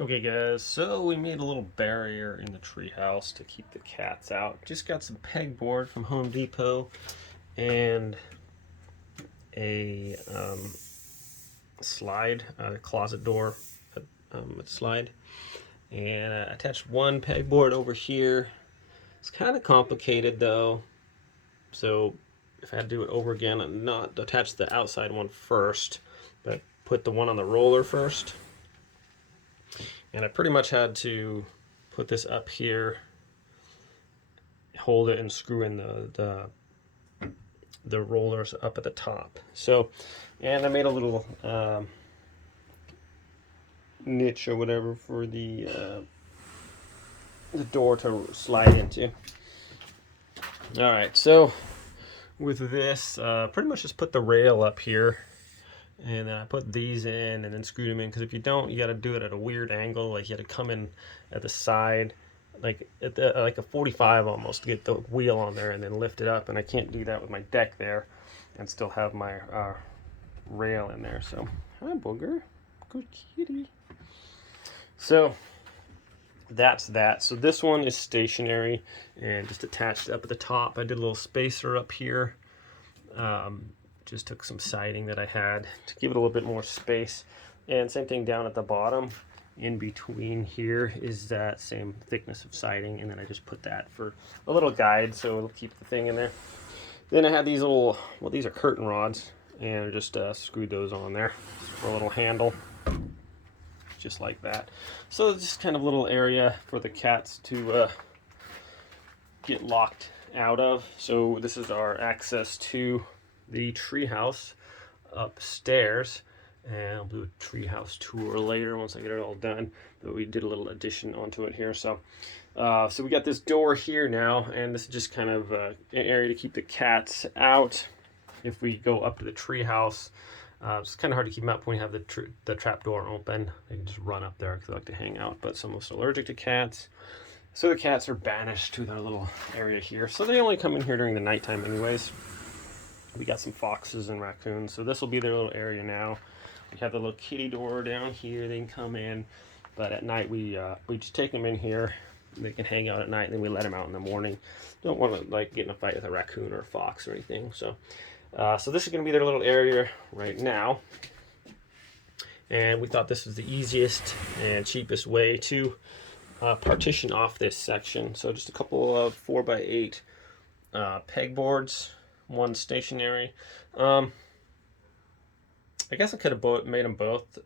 Okay guys, so we made a little barrier in the treehouse to keep the cats out. Just got some pegboard from Home Depot and a slide, closet door slide. And I attached one pegboard over here. It's kind of complicated though, so if I had to do it over again, I'd not attach the outside one first, but put the one on the roller first. And I pretty much had to put this up here, hold it, and screw in the rollers up at the top. So, and I made a little niche or whatever for the door to slide into. All right, so with this, pretty much just put the rail up here. And then I put these in and then screwed them in, because if you don't, you got to do it at a weird angle. Like you had to come in at the side, like at the, like a 45 almost, to get the wheel on there and then lift it up. And I can't do that with my deck there and still have my rail in there. So, hi Booger, good kitty. So that's that. So this one is stationary and just attached up at the top. I did a little spacer up here. Just took some siding that I had to give it a little bit more space, and same thing down at the bottom. In between here is that same thickness of siding, and then I just put that for a little guide so it'll keep the thing in there. Then I had these little, well, these are curtain rods, and I just screwed those on there for a little handle, just like that. So it's just kind of a little area for the cats to get locked out of. So this is our access to the treehouse upstairs, and I'll do a treehouse tour later once I get it all done. But we did a little addition onto it here. So we got this door here now, and this is just kind of an area to keep the cats out. If we go up to the treehouse, it's kind of hard to keep them up when you have the trap door open. They can just run up there because they like to hang out. But some of us are allergic to cats, so the cats are banished to their little area here. So they only come in here during the nighttime anyways. We got some foxes and raccoons, so this will be their little area now. We have the little kitty door down here. They can come in, but at night we just take them in here. They can hang out at night, and then we let them out in the morning. Don't want to like get in a fight with a raccoon or a fox or anything. So, so this is going to be their little area right now. And we thought this was the easiest and cheapest way to partition off this section. So just a couple of 4x8 pegboards. One stationary. I guess I could have made them both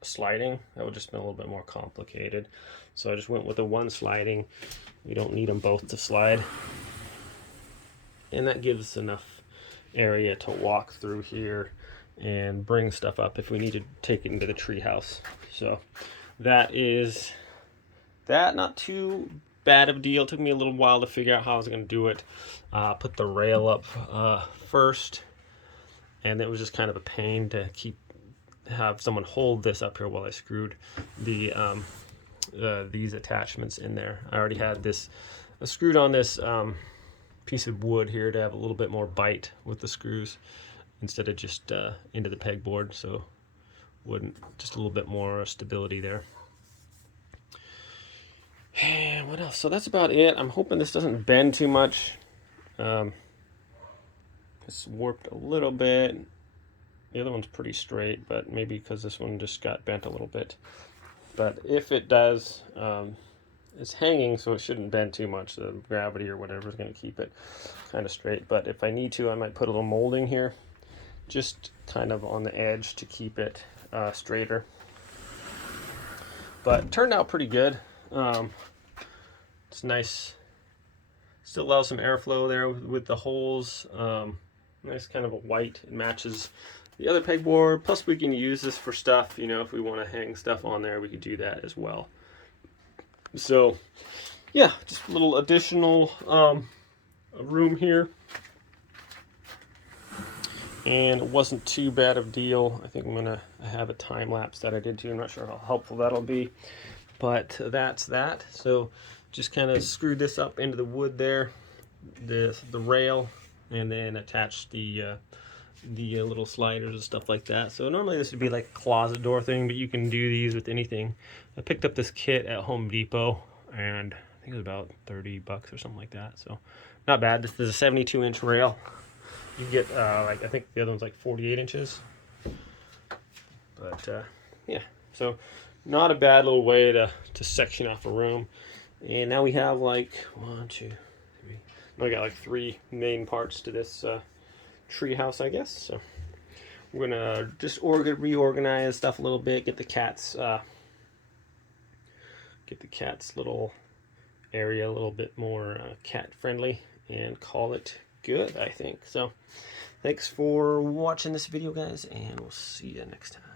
sliding. That would just been a little bit more complicated. So I just went with the one sliding. We don't need them both to slide. And that gives enough area to walk through here and bring stuff up if we need to take it into the treehouse. So that is that. Not too bad of a deal. It took me a little while to figure out how I was going to do it. Put the rail up first, and it was just kind of a pain to have someone hold this up here while I screwed the these attachments in there. I already had this screwed on this piece of wood here to have a little bit more bite with the screws instead of just into the pegboard, so wouldn't just a little bit more stability there. And what else? So that's about it. I'm hoping this doesn't bend too much. It's warped a little bit. The other one's pretty straight, but maybe because this one just got bent a little bit. But if it does, it's hanging, so it shouldn't bend too much. The gravity or whatever is going to keep it kind of straight. But if I need to, I might put a little molding here, just kind of on the edge to keep it straighter. But it turned out pretty good. It's nice. Still allows some airflow there with the holes. Nice kind of a white. It matches the other pegboard. Plus we can use this for stuff, you know, if we want to hang stuff on there, we could do that as well. So yeah, just a little additional room here. And it wasn't too bad of a deal. I think I have a time lapse that I did too. I'm not sure how helpful that'll be, but that's that. So just kind of screwed this up into the wood there, the rail, and then attached the the little sliders and stuff like that. So normally this would be like a closet door thing, but you can do these with anything. I picked up this kit at Home Depot, and I think it was about 30 bucks or something like that. So not bad. This is a 72-inch rail. You get like, I think the other one's like 48 inches. But yeah, so not a bad little way to section off a room. And now we have like 1, 2, 3. Now we got like 3 main parts to this tree house, I guess. So we're gonna just reorganize stuff a little bit, get the cat's little area a little bit more cat friendly, and call it good, I think. So thanks for watching this video, guys, and we'll see you next time.